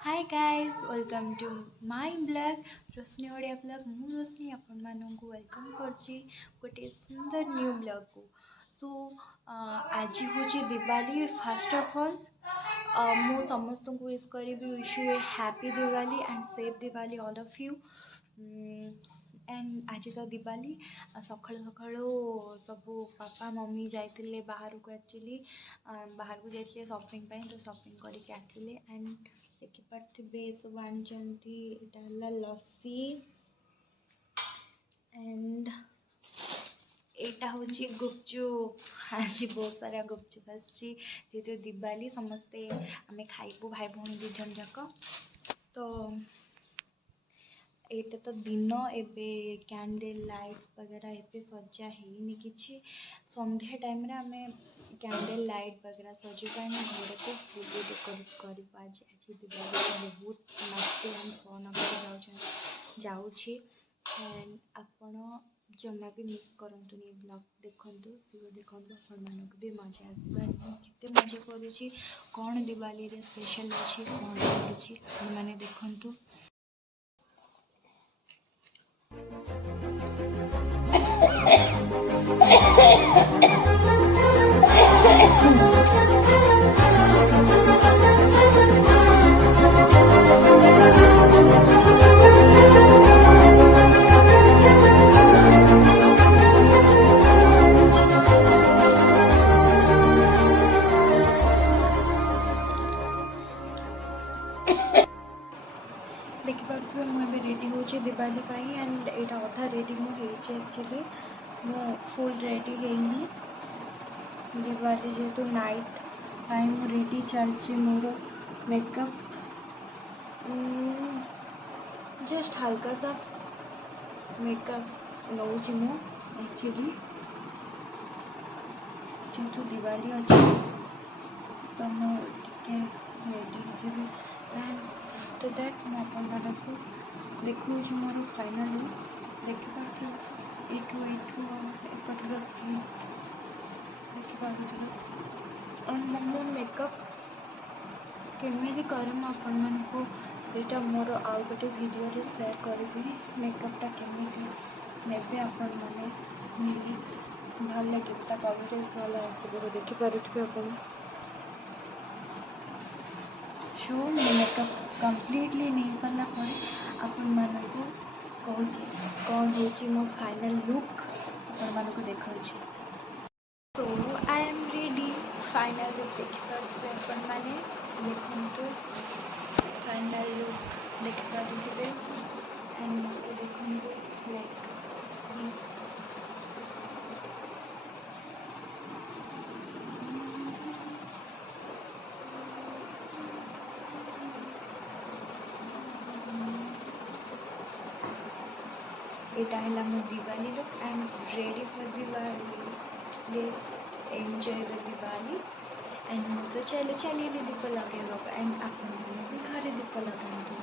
Hi guys welcome to my blog Roshni Odia blog मु रोशनी आपण मानक वेलकम करछि गोटे सुंदर न्यू ब्लॉग को सो आज हूँ दिवाली फर्स्ट ऑफ ऑल मु समस्त को विश करी wish U A happy Diwali and safe Diwali all of you and आज तो दिवाली सका सका सब पापा मम्मी जाते बाहर को एक्चुअली बाहर को जाते शॉपिंग तो शॉपिंग करके आसिले एंड देखिपे सब आनी लस्सी एंड यहाँ हूँ गुपचुप आज बहुत सारा गुपचुप आसती दिवाली समस्ते आम खाइबू भाई भौणी दु जन जाक तो एटा तो दिन एबे कैंडल लाइट्स वगैरह एबे सजा है कि संध्या टाइम रे आमे कैंडल लाइट वगैरह सजा घर को फुल डेकोरेट कर आज दिवाली बहुत मस्ती एंड फन जाऊँगी एंड आपण जमा भी मिस करतुनि ब्लॉग देखु सी देखु आपण मानक भी मजा आसते मजा करुँची कौन दिवाली रे स्पेशल अच्छी कौन कर मैंने देखु देखिपे मुझे रेडी हो दिवाली एंड यहाँ अधा रेडी मुझे एक्चुअली मु फुल रेडी है दिवाली जेहेतु नाइट टाइम रेडी चलती मोर मेकअप जस्ट हल्का सा मेकअप नौ एक्चुअली जेहेतु दिवाली अच्छी तो मुझे रेडी हो आफ्टर दैट मुझे देखो मोर फाइनल लुक देखिपे एपटर स्किन देखिपे मो मेकअप केमी कर मुझे मोर आउ गोटे वीडियो रे शेयर करी मेकअपटा केमी नेबे आपण मैंने भल गिफ्ट कवरेज भल आसो देखिपे आप शो मेकअप कम्प्लीटली नहीं सारा पर आपण मानक कहूँ कौन हो मो फाइनल लुक आपण मानक देखा so I am ready final look देखिपे आपण मैंने देखु फाइनल लुक देखिपे एंड देखु लाइक यहाँ है मो Diwali look I am ready for Diwali let's enjoy the Diwali and मु तो चलिए दीप लगे एंड आप भी घरे दीप लगा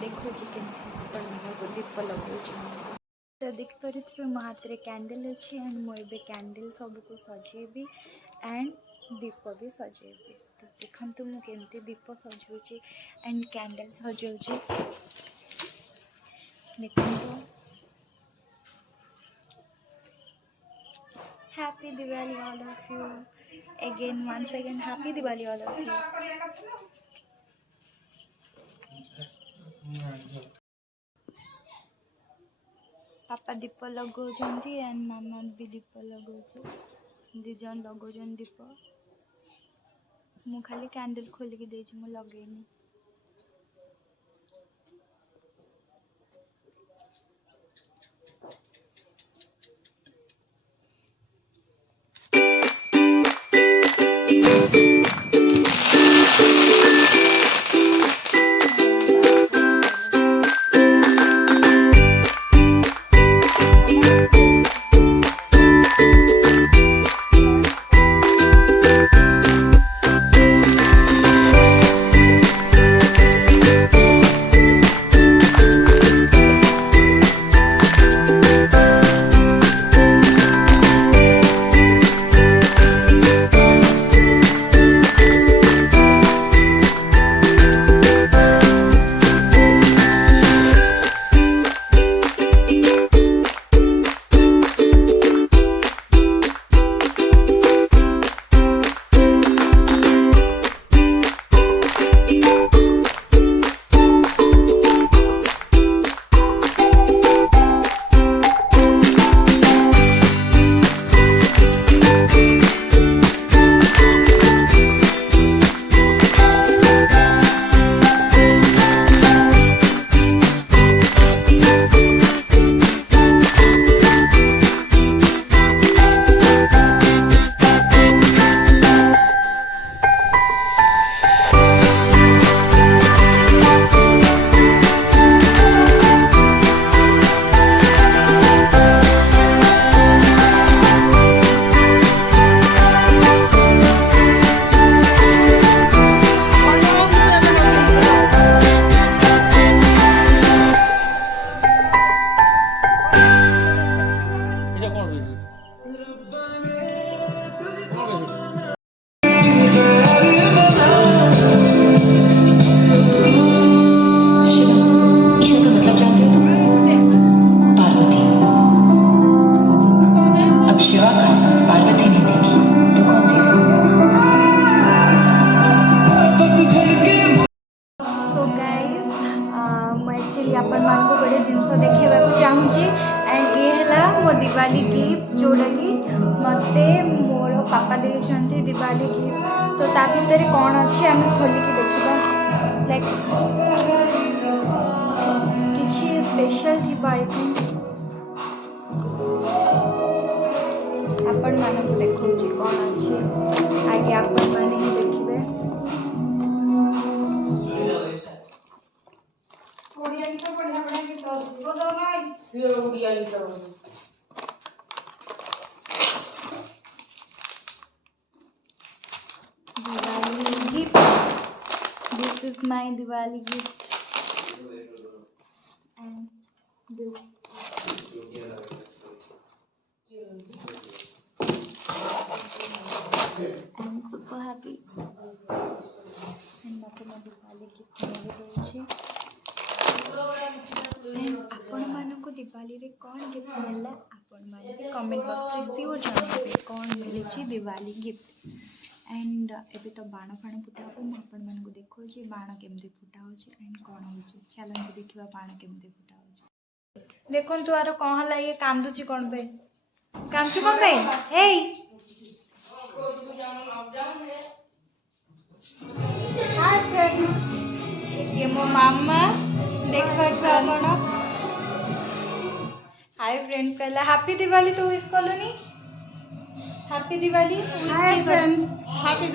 देखो के दीप लगे तो देखिपे मो हाथ में कैंडल अच्छी एंड मुझे कैंडल सबको सजेबी एंड दीप भी सजेबी तो देखु मुझे दीप सजाऊँगी एंड कैंडल सजाऊँगी देखो happy Diwali all of you again once again happy Diwali all of you पापा दीप लगौंट एंड मामा भी दीप लगौचे दिज लगौन दीप मु खाली कैंडल खोलिकी देछि मु लगेनी बापा देइछन्ती दिवाली गिफ्ट तो ता भितर कौन अच्छी आम खोलिकी देखा लाइक किसी स्पेशल थी आई थिंक आपण मानक देखो कौन अच्छी आगे आपण मैंने ही देखिए Diwali gift. This is my Diwali gift. And this. I'm super happy. And mate mo Diwali gift मिली रही आपण मानक दिवाली रे कौन गिफ्ट मिलला आपण माने कमेंट बॉक्स रे सियोर जानबे कौन मिली दिवाली गिफ्ट एंड एबे तो बाण फाण फुटा हो आपण मानक देखो जी बाण केमती फुटा होची एंड कौन होची चलन देखिबा बाण केमती फुटा होची देखन तू आरो कौन हला ये कांदुची कौन पे कांचु कौन पे हेय हाय फ्रेंड्स ये मो मामा देख पाठ आपण हाय फ्रेंड्स कहला हैप्पी दिवाली तो wish colony happy Diwali hi friends happy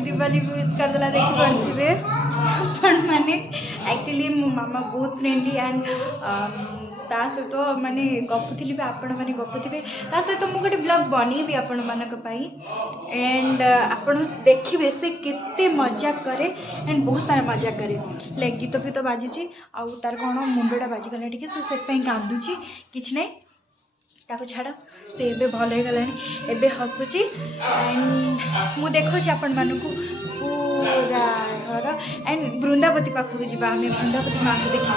Diwali wish कर देला देखि पड़थिबे पण माने एक्चुअली मो मामा बहुत फ्रेंडली एंड ता सहित माने गपुथिली भी आपण माने गपुथिबे ता सहित मु गोटे ब्लॉग बनेबी आपण मानक पाई एंड आपण देखिबे से केते मजा करे एंड बहुत सारा मजा करे लाइक गीत भी तो बाजी आ तार कौन मुंडटा बाजी गला टिके से कांदुची किछ नहीं ताको छाड़ से एबे भल हो गलानी एबे हसुची एंड मु देखुची आपण मानकू पूरा घर एंड वृंदावती पाखक जीवा आम वृंदावती माँ को देखा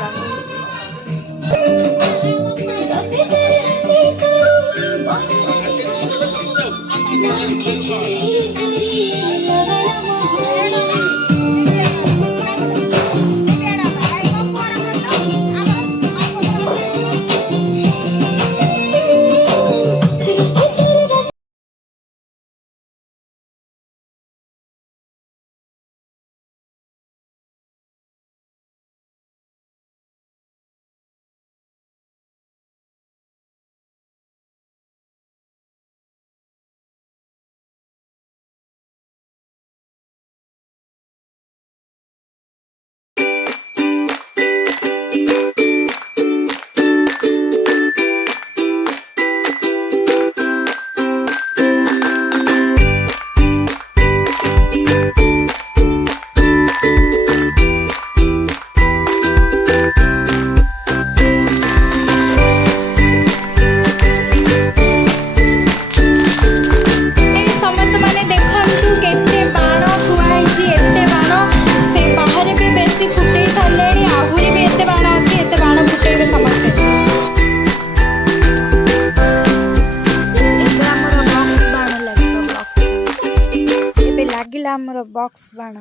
हमर बॉक्स बाण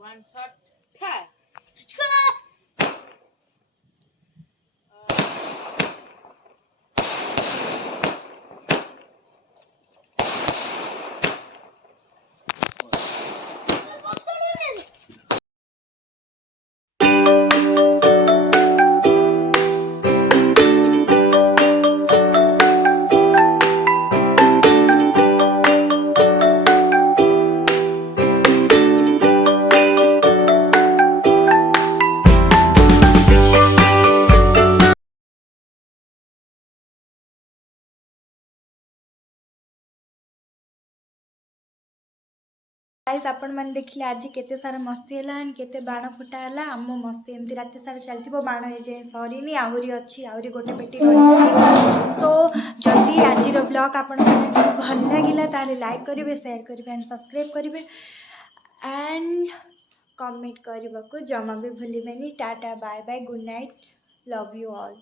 One shot, fire. गाइस आपण मैंने देखिले आज केते सारा मस्ती है एंड केते बाण फुटा है आम मस्ती एमती रात सारा चलती बाण है सरीनी आहरी अच्छी आहरी गोटे पेटी सो जदि आज ब्लॉग आपण भल लगिला ताले लाइक करेंगे शेयर करेंगे एंड सब्सक्राइब करेंगे एंड कमेंट करने को जमा भी भूलें tata bye bye good night love you all.